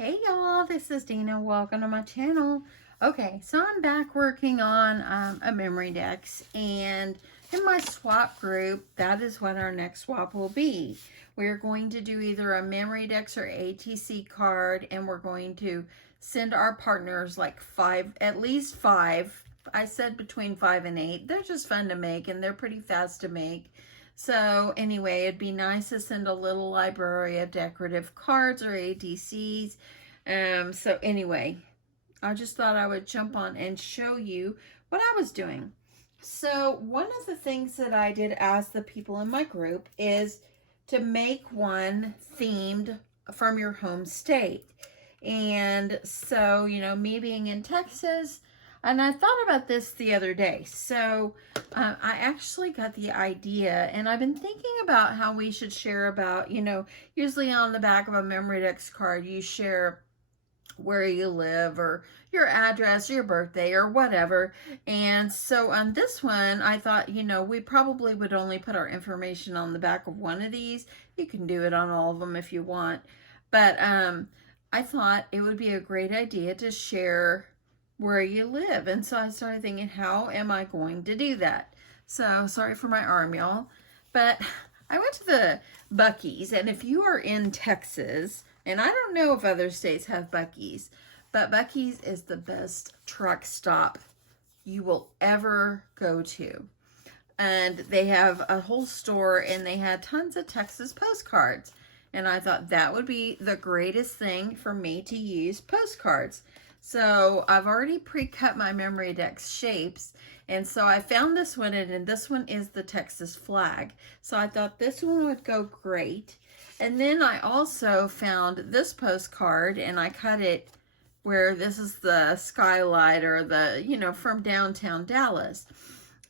Hey y'all, this is Dina. Welcome to my channel. Okay, so I'm back working on a Memorydex, and in my swap group, that is what our next swap will be. We're going to do either a Memorydex or ATC card, and we're going to send our partners like at least five. I said between 5 and 8. They're just fun to make, and they're pretty fast to make. So anyway, it'd be nice to send a little library of decorative cards or ATCs. So anyway, I just thought I would jump on and show you what I was doing. So one of the things that I did ask the people in my group is to make one themed from your home state. And so, me being in Texas, and I thought about this the other day. So I actually got the idea, and I've been thinking about how we should share about, usually on the back of a Memorydex card, you share where you live or your address, your birthday, or whatever. And so on this one, I thought, we probably would only put our information on the back of one of these. You can do it on all of them if you want. But I thought it would be a great idea to share where you live. And so I started thinking, how am I going to do that? So sorry for my arm, y'all. But I went to the Buc-ee's, and if you are in Texas, and I don't know if other states have Buc-ee's, but Buc-ee's is the best truck stop you will ever go to. And they have a whole store, and they had tons of Texas postcards. And I thought that would be the greatest thing for me to use postcards. So I've already pre-cut my Memorydex shapes, and so I found this one, and this one is the Texas flag. So I thought this one would go great. And then I also found this postcard, and I cut it where this is the skylight, or the, from downtown Dallas.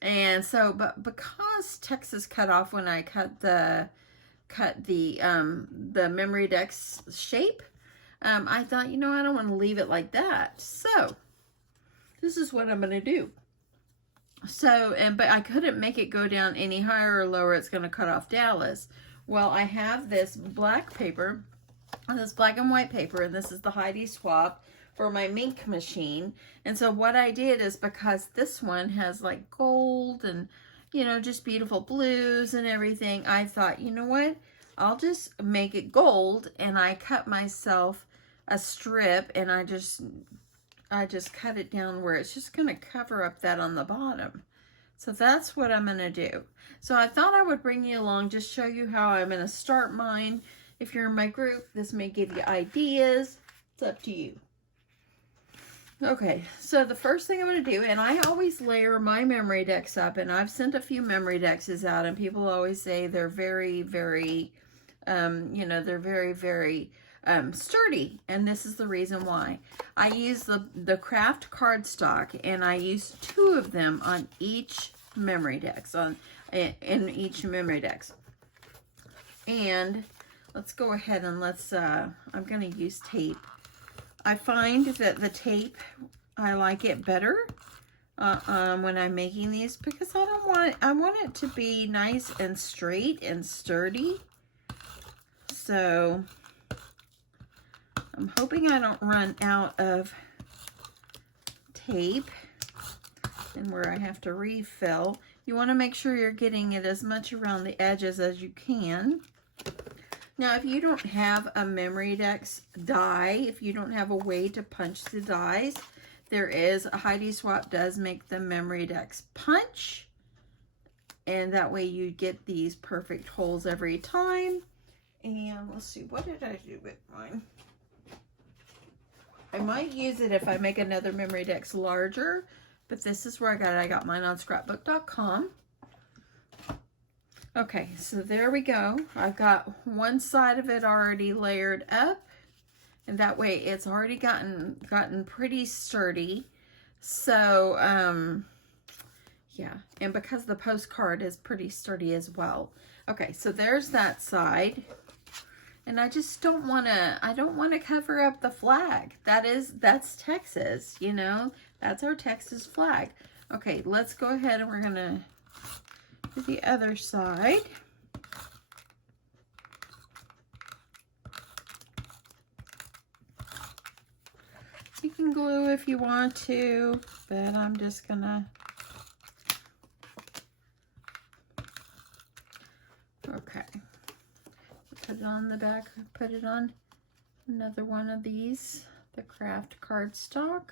And so, but because Texas cut off when I cut the Memorydex shape, I thought, I don't want to leave it like that. So this is what I'm going to do. So, but I couldn't make it go down any higher or lower. It's going to cut off Dallas. Well, I have this black paper, this black and white paper, and this is the Heidi swap for my Mink machine. And so what I did is, because this one has like gold and, just beautiful blues and everything, I thought, you know what? I'll just make it gold, and I cut myself a strip, and I just cut it down where it's just going to cover up that on the bottom. So that's what I'm going to do. So I thought I would bring you along, just show you how I'm going to start mine. If you're in my group, this may give you ideas. It's up to you. Okay, so the first thing I'm going to do, and I always layer my Memorydex up, and I've sent a few Memorydex out, and people always say they're very, very, they're very, very sturdy, and this is the reason why. I use the craft cardstock, and I use 2 of them on each Memorydex, in each Memorydex. And let's go ahead and I'm going to use tape. I find that the tape, I like it better when I'm making these, because I want it to be nice and straight and sturdy. So I'm hoping I don't run out of tape and where I have to refill. You want to make sure you're getting it as much around the edges as you can. Now, if you don't have a Memorydex die, if you don't have a way to punch the dies, there is, Heidi Swap does make the Memorydex punch, and that way you get these perfect holes every time. And let's see, what did I do with mine? I might use it if I make another Memorydex larger, but this is where I got it. I got mine on scrapbook.com. Okay, so there we go. I've got one side of it already layered up, and that way it's already gotten pretty sturdy. So, yeah, and because the postcard is pretty sturdy as well. Okay, so there's that side. And I just don't want to cover up the flag. That's Texas, that's our Texas flag. Okay, let's go ahead, and we're going to do the other side. You can glue if you want to, but I'm just gonna. Okay. Put it on the back, put it on another one of these, the craft cardstock.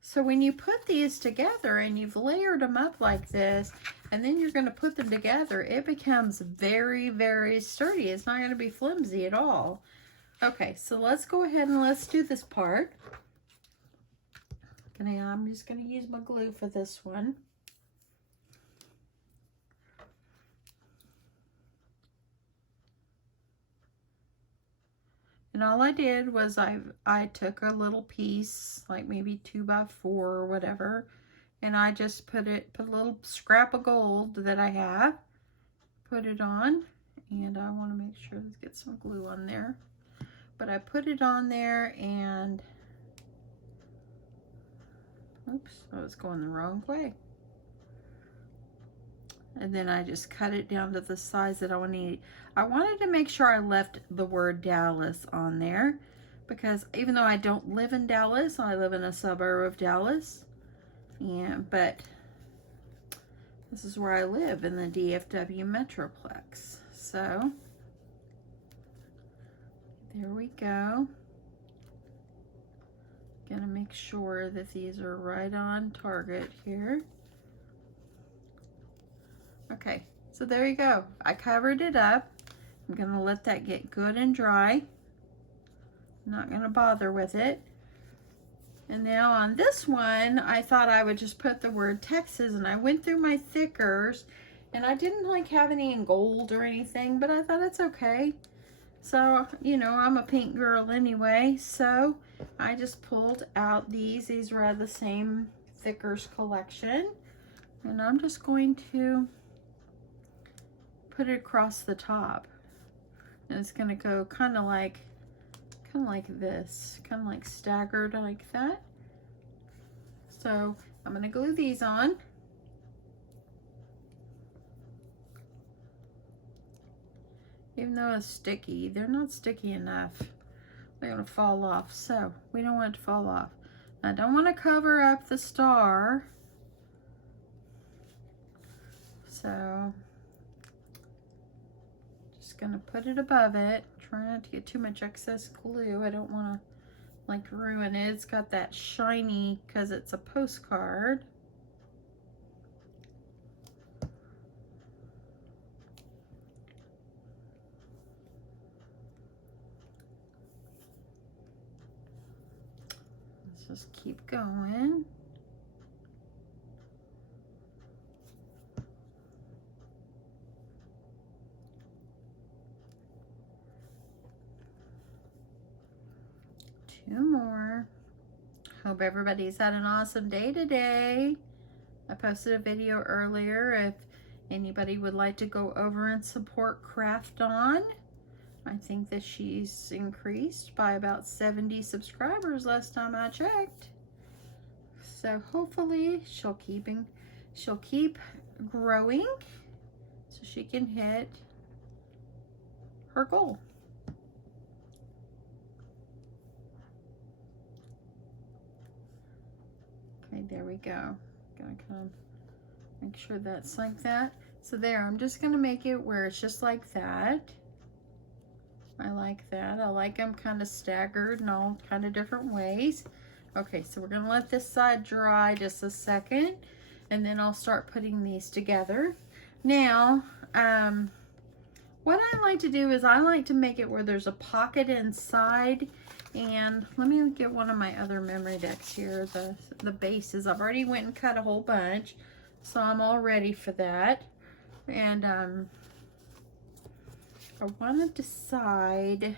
So when you put these together and you've layered them up like this, and then you're going to put them together, it becomes very, very sturdy. It's not going to be flimsy at all. Okay, so let's go ahead and let's do this part. Okay, I'm just going to use my glue for this one. And all I did was I took a little piece, like maybe 2 by 4 or whatever, and I just put a little scrap of gold that I have, put it on, and I want to make sure to get some glue on there. But I put it on there and, oops, I was going the wrong way. And then I just cut it down to the size that I need. I wanted to make sure I left the word Dallas on there, because even though I don't live in Dallas, I live in a suburb of Dallas. But this is where I live, in the DFW Metroplex. So there we go. Gonna make sure that these are right on target here. Okay, so there you go. I covered it up. I'm gonna let that get good and dry. I'm not gonna bother with it. And now on this one, I thought I would just put the word Texas, and I went through my thickers, and I didn't like have any in gold or anything, but I thought it's okay. So, you know, I'm a pink girl anyway, so I just pulled out these. These were out of the same thickers collection, and I'm just going to put it across the top. And it's gonna go kind of like this, kind of like staggered like that. So I'm gonna glue these on. Even though it's sticky, they're not sticky enough. They're gonna fall off, so we don't want it to fall off. I don't want to cover up the star, so just gonna put it above it. Try not to get too much excess glue. I don't want to like ruin it. It's got that shiny because it's a postcard. Let's just keep going. Two more. Hope everybody's had an awesome day today. I posted a video earlier if anybody would like to go over and support Craft On. I think that she's increased by about 70 subscribers last time I checked. So hopefully she'll keep growing so she can hit her goal. Okay, there we go. Gonna kind of make sure that's like that. So there, I'm just gonna make it where it's just like that. I like that. I like them kind of staggered in all kind of different ways. Okay, so we're gonna let this side dry just a second, and then I'll start putting these together. Now, what I like to do is I like to make it where there's a pocket inside. And let me get one of my other Memorydex here, the bases. I've already went and cut a whole bunch, so I'm all ready for that. And I want to decide,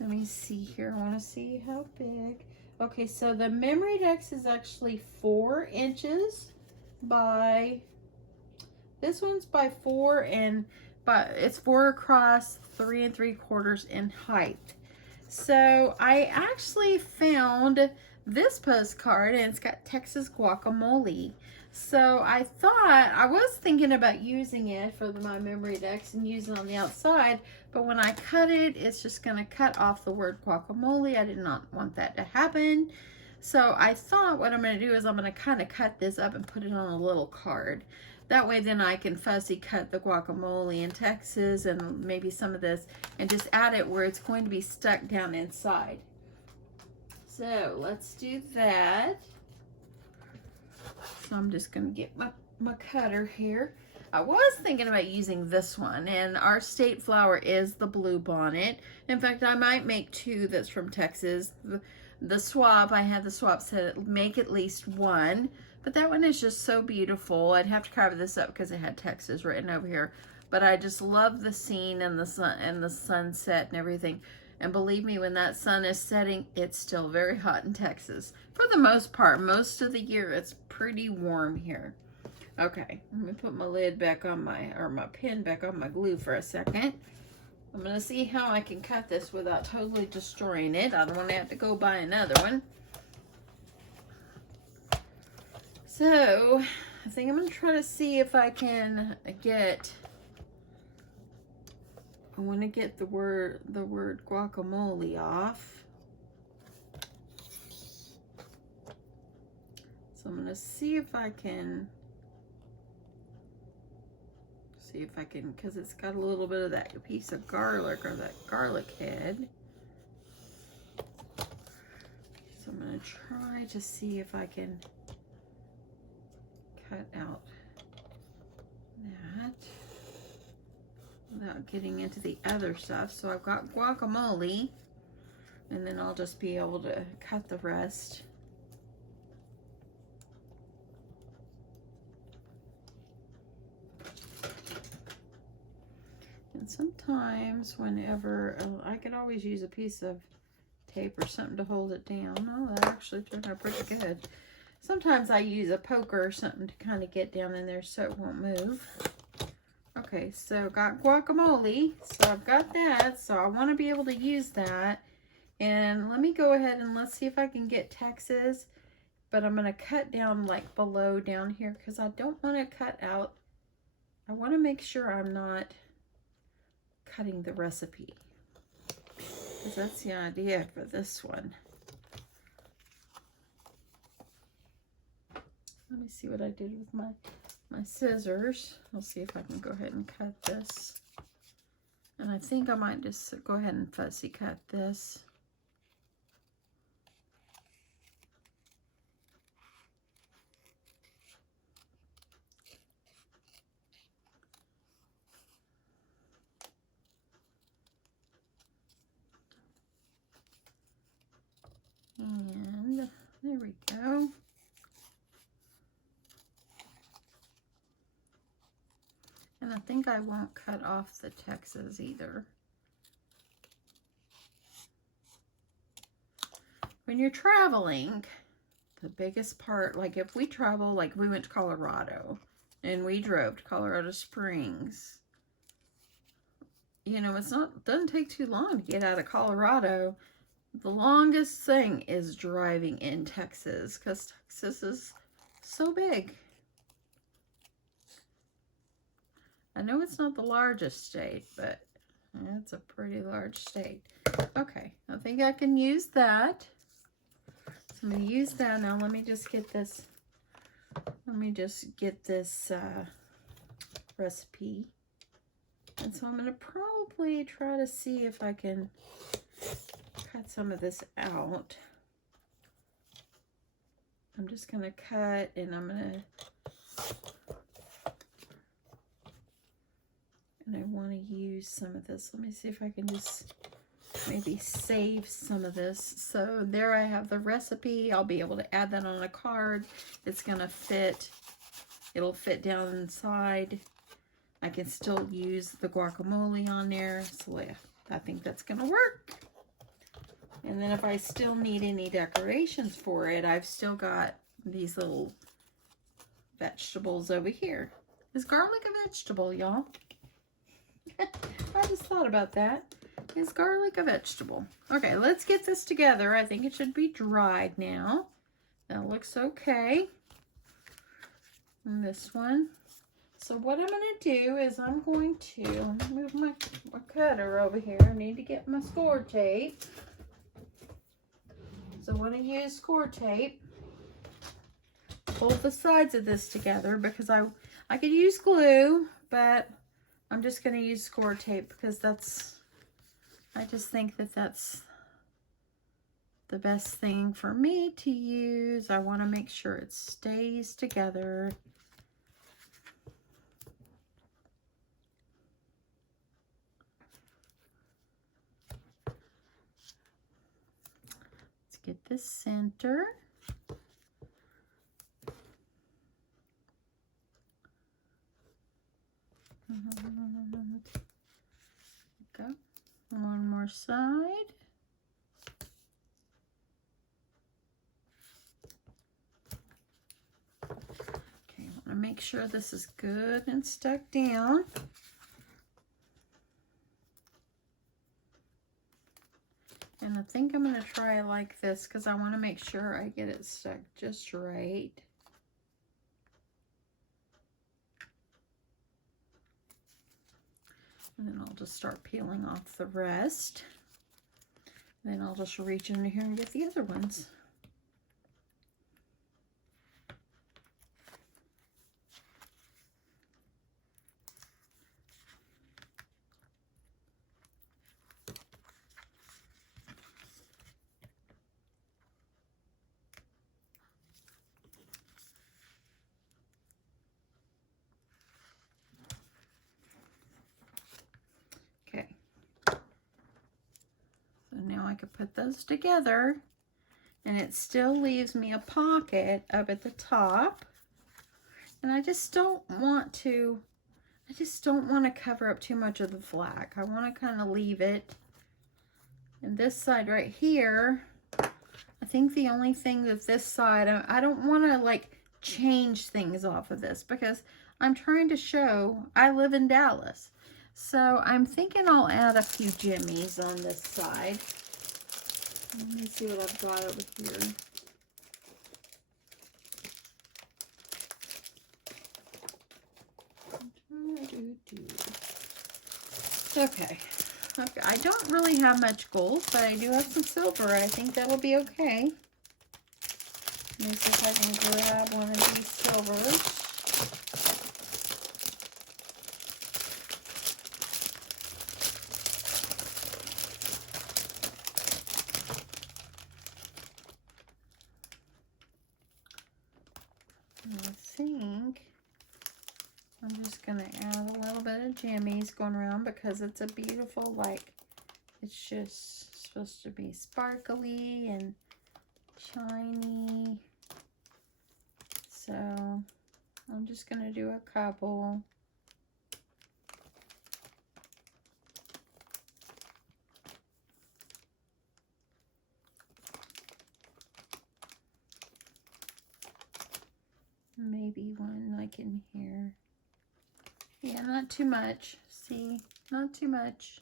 let me see here, I want to see how big. Okay, so the Memorydex is actually 4 inches by, this one's by 4, but it's 4 across, 3 3/4 in height. So I actually found this postcard, and it's got Texas guacamole. So I thought, I was thinking about using it for my Memorydex and use it on the outside, but when I cut it, it's just going to cut off the word guacamole. I did not want that to happen. So I thought what I'm going to do is I'm going to kind of cut this up and put it on a little card. That way then I can fussy cut the guacamole in Texas and maybe some of this and just add it where it's going to be stuck down inside. So let's do that. So I'm just going to get my cutter here. I was thinking about using this one, and our state flower is the blue bonnet. In fact, I might make two that's from Texas. The swap, I had the swap set, make at least one, but that one is just so beautiful. I'd have to cover this up because it had Texas written over here, but I just love the scene and the sun and the sunset and everything. And believe me, when that sun is setting, it's still very hot in Texas. For the most part, most of the year, it's pretty warm here. Okay, let me put my lid back on my pin back on my glue for a second. I'm gonna see how I can cut this without totally destroying it. I don't want to have to go buy another one. So, I think I'm gonna try to see if I can get, I want to get the word guacamole off. So I'm going to see if I can, because it's got a little bit of that piece of garlic or that garlic head. So I'm going to try to see if I can cut out that without getting into the other stuff. So I've got guacamole, and then I'll just be able to cut the rest. And sometimes whenever, I could always use a piece of tape or something to hold it down. Oh, that actually turned out pretty good. Sometimes I use a poker or something to kind of get down in there so it won't move. Okay, so got guacamole, so I've got that, so I want to be able to use that. And let me go ahead and let's see if I can get Texas, but I'm going to cut down like below down here because I don't want to cut out. I want to make sure I'm not cutting the recipe, because that's the idea for this one. Let me see what I did with my scissors. I'll see if I can go ahead and cut this. And I think I might just go ahead and fussy cut this. And there we go. And I think I won't cut off the Texas either. When you're traveling, the biggest part, like if we travel, like we went to Colorado and we drove to Colorado Springs, you know, doesn't take too long to get out of Colorado. The longest thing is driving in Texas, because Texas is so big. I know it's not the largest state, but it's a pretty large state. Okay, I think I can use that. So I'm going to use that. Now let me just get this. Let me just get this recipe. And so I'm going to probably try to see if I can cut some of this out. I'm just going to cut, and I'm going to, and I want to use some of this. Let me see if I can just maybe save some of this. So there I have the recipe. I'll be able to add that on a card. It's going to fit. It'll fit down inside. I can still use the guacamole on there. So yeah, I think that's going to work. And then if I still need any decorations for it, I've still got these little vegetables over here. Is garlic a vegetable, y'all? I just thought about that. Is garlic a vegetable? Okay, let's get this together. I think it should be dried now. That looks okay. And this one. So what I'm going to do is I'm going to move my cutter over here. I need to get my score tape. So when I use score tape, hold the sides of this together because I could use glue, but I'm just going to use score tape because I just think that that's the best thing for me to use. I want to make sure it stays together. Let's get this center. Go. One more side. Okay, I want to make sure this is good and stuck down. And I think I'm going to try it like this because I want to make sure I get it stuck just right. And then I'll just start peeling off the rest. Then I'll just reach into here and get the other ones. Okay. So now I could put those together, and it still leaves me a pocket up at the top. And I just don't want to cover up too much of the flack. I want to kind of leave it. And this side right here, I think the only thing that this side, I don't want to like change things off of this because I'm trying to show I live in Dallas. So I'm thinking I'll add a few jimmies on this side. Let me see what I've got over here. Okay. Okay, I don't really have much gold, but I do have some silver. I think that'll be okay. Let me see if I can grab one of these silvers. I think I'm just going to add a little bit of jimmies going around because it's a beautiful, like, it's just supposed to be sparkly and shiny. So I'm just going to do a couple. Maybe one like in here. Yeah, not too much. See, not too much.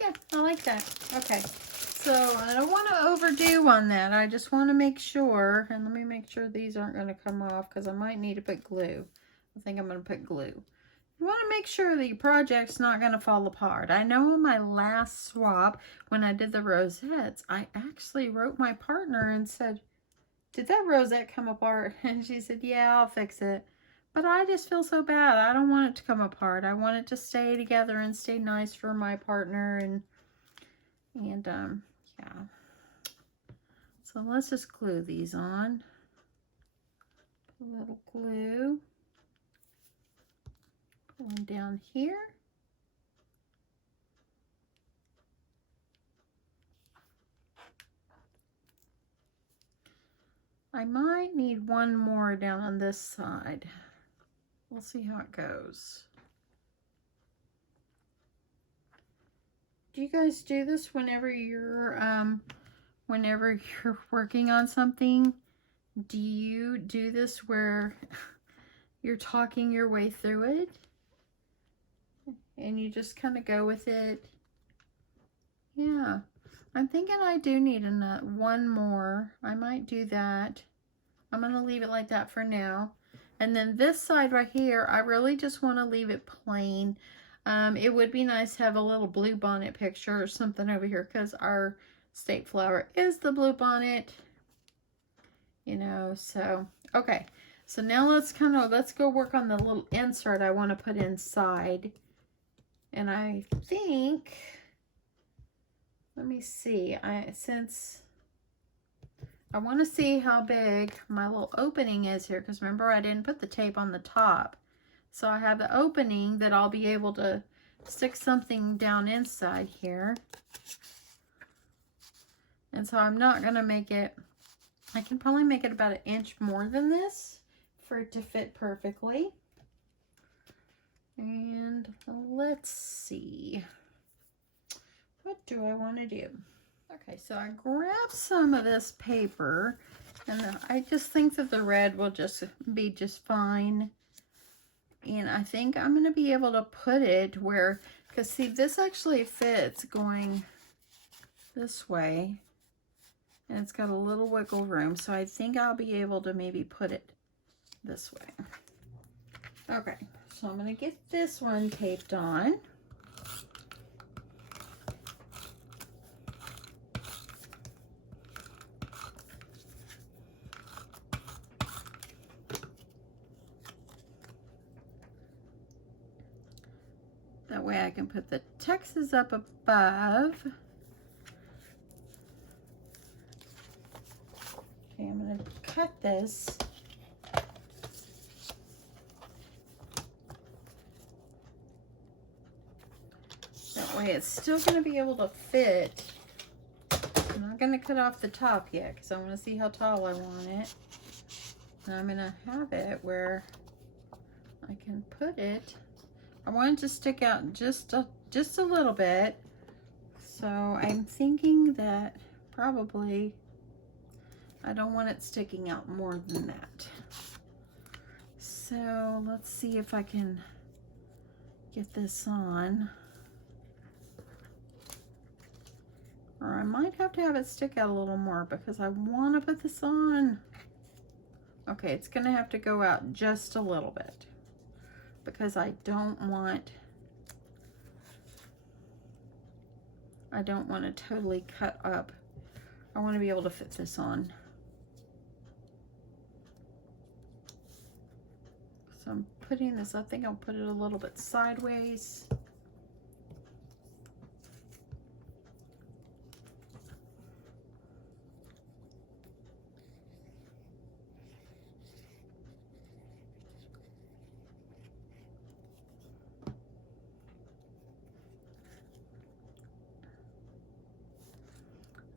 Yeah, I like that. Okay, so I don't want to overdo on that. I just want to make sure, and let me make sure these aren't going to come off because I might need to put glue. I think I'm going to put glue. You want to make sure that your project's not going to fall apart. I know on my last swap, when I did the rosettes, I actually wrote my partner and said, "Did that rosette come apart?" And she said, "Yeah, I'll fix it." But I just feel so bad. I don't want it to come apart. I want it to stay together and stay nice for my partner. And yeah. So let's just glue these on. Put a little glue. Put one down here. I might need one more down on this side. We'll see how it goes. Do you guys do this whenever you're working on something? Do you do this where you're talking your way through it and you just kind of go with it? Yeah, I'm thinking I do need one more. I might do that. I'm going to leave it like that for now. And then this side right here, I really just want to leave it plain. It would be nice to have a little blue bonnet picture or something over here because our state flower is the blue bonnet. You know, so, okay. So now let's go work on the little insert I want to put inside. And I think, let me see, since I want to see how big my little opening is here, because remember I didn't put the tape on the top. So I have the opening that I'll be able to stick something down inside here. And so I'm not going to make it, I can probably make it about 1 inch more than this for it to fit perfectly. And let's see, what do I want to do? Okay, so I grabbed some of this paper, and I just think that the red will just be just fine. And I think I'm going to be able to put it where, because see, this actually fits going this way, and it's got a little wiggle room, so I think I'll be able to maybe put it this way. Okay. So I'm going to get this one taped on. That way I can put the Texas up above. Okay, I'm going to cut this. Way it's still going to be able to fit. I'm not going to cut off the top yet because I want to see how tall I want it. And I'm going to have it where I can put it. I want it to stick out just a little bit. So I'm thinking that probably I don't want it sticking out more than that. So let's see if I can get this on. Or I might have to have it stick out a little more because I want to put this on. Okay, it's going to have to go out just a little bit because I don't want to totally cut up. I want to be able to fit this on. So I'm putting this, I think I'll put it a little bit sideways.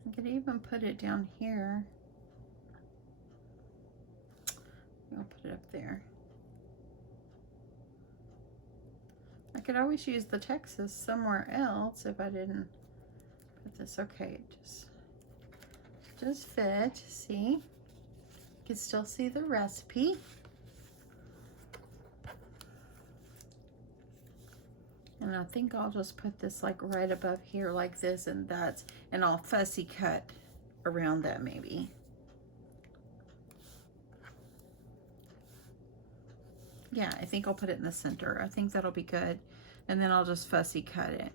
I could even put it down here. I'll put it up there. I could always use the Texas somewhere else if I didn't put this. Okay, it just fit. See? You can still see the recipe. And I think I'll just put this like right above here like this, and I'll fussy cut around that maybe. Yeah, I think I'll put it in the center. I think that'll be good. And then I'll just fussy cut it.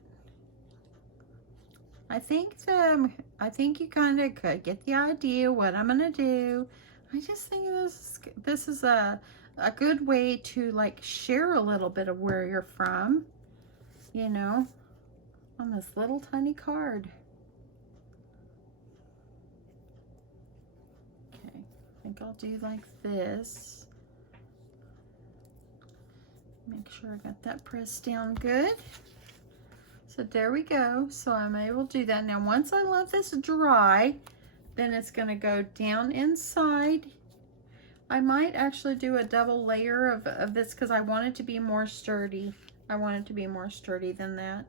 I think you kind of could get the idea what I'm gonna do. I just think this is a good way to like share a little bit of where you're from, you know, on this little tiny card. Okay, I think I'll do like this. Make sure I got that pressed down good. So there we go. So I'm able to do that. Now once I let this dry, then it's going to go down inside. I might actually do a double layer of this because I want it to be more sturdy. I want it to be more sturdy than that.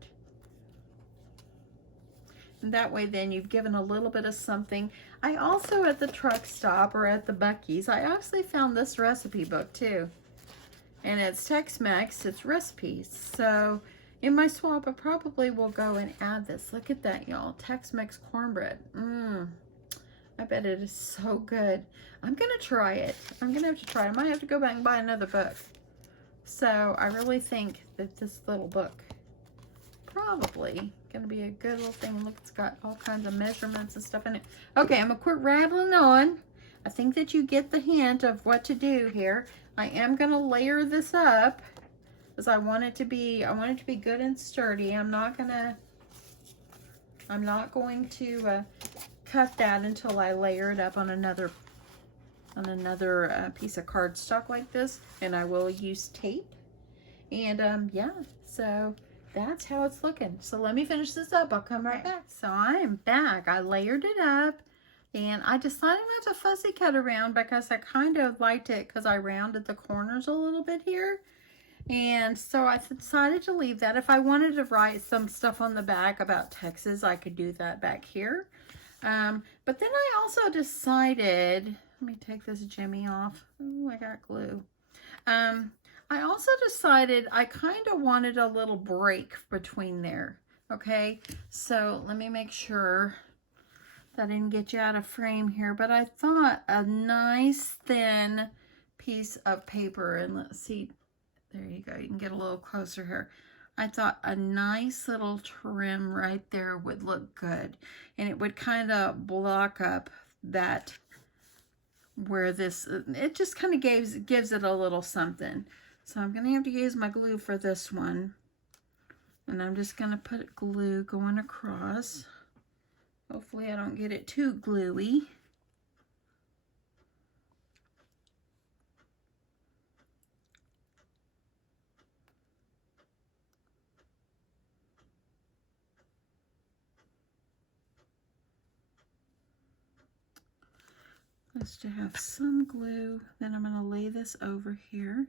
And that way then you've given a little bit of something. I also at the truck stop or at the Buc-ee's, I actually found this recipe book too. And it's Tex-Mex, it's recipes. So in my swap, I probably will go and add this. Look at that, y'all. Tex-Mex cornbread. I bet it is so good. I'm going to try it. I'm going to have to try it. I might have to go back and buy another book. So I really think that this little book probably going to be a good little thing. Look, it's got all kinds of measurements and stuff in it. Okay, I'm going to quit rattling on. I think that you get the hint of what to do here. I am going to layer this up because I want it to be good and sturdy. I'm not going to cut that until I layer it up on another piece of cardstock like this, and I will use tape. And yeah, so that's how it's looking. So let me finish this up. I'll come right back. So I am back. I layered it up, and I decided not to fussy cut around because I kind of liked it because I rounded the corners a little bit here. And so I decided to leave that. If I wanted to write some stuff on the back about Texas, I could do that back here. But then I also decided, let me take this jimmy off. Ooh, I got glue. I also decided I kind of wanted a little break between there. Okay, so let me make sure that I didn't get you out of frame here, but I thought a nice thin piece of paper, and let's see, there you go, you can get a little closer here. I thought a nice little trim right there would look good, and it would kind of block up that where this, it just kind of gives it a little something. So I'm going to have to use my glue for this one, and I'm just going to put glue going across. Hopefully I don't get it too gluey. Just to have some glue. Then I'm going to lay this over here.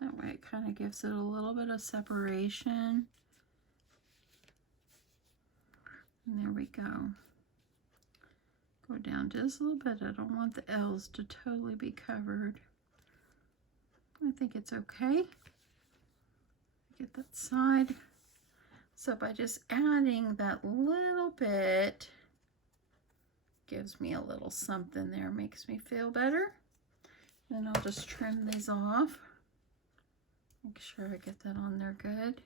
That way it kind of gives it a little bit of separation. And there we go. Go down just a little bit. I don't want the L's to totally be covered. I think it's okay. Get that side. So by just adding that little bit, gives me a little something there, makes me feel better. Then I'll just trim these off. Make sure I get that on there good.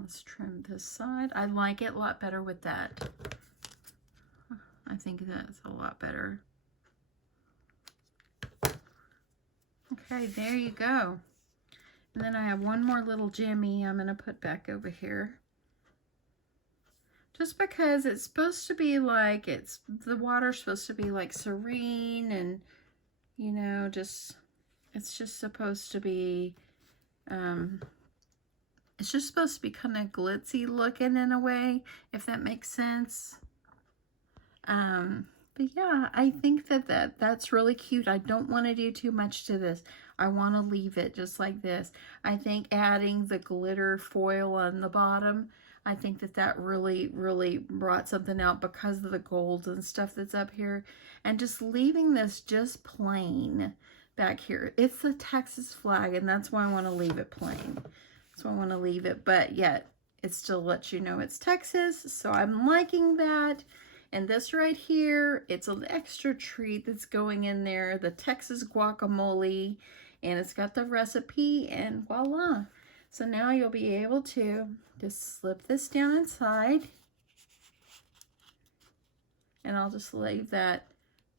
Let's trim this side. I like it a lot better with that. I think that's a lot better. Okay, there you go. And then I have one more little jimmy I'm going to put back over here. Just because it's supposed to be like, the water's supposed to be like serene and, you know, it's just supposed to be, it's just supposed to be kind of glitzy looking in a way, if that makes sense. But yeah, I think that's really cute. I don't want to do too much to this. I want to leave it just like this. I think adding the glitter foil on the bottom, I think that really, really brought something out because of the gold and stuff that's up here. And just leaving this just plain back here. It's the Texas flag, and that's why I want to leave it plain. That's why I want to leave it, but yet it still lets you know it's Texas. So I'm liking that. And this right here, it's an extra treat that's going in there, the Texas guacamole, and it's got the recipe, and voila. So now you'll be able to just slip this down inside, and I'll just leave that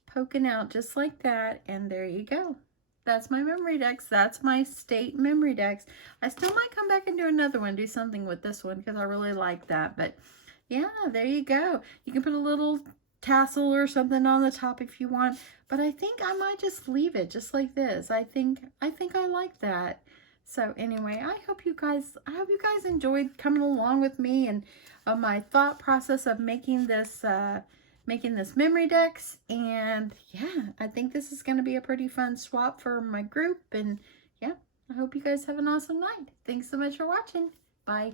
poking out just like that, and there you go. That's my Memorydex. That's my state Memorydex. I still might come back and do another one, do something with this one, because I really like that, but yeah, there you go. You can put a little tassel or something on the top if you want, but I think I might just leave it just like this. I think I like that. So anyway, I hope you guys enjoyed coming along with me and my thought process of making this Memorydex. And yeah, I think this is going to be a pretty fun swap for my group. And yeah, I hope you guys have an awesome night. Thanks so much for watching. Bye.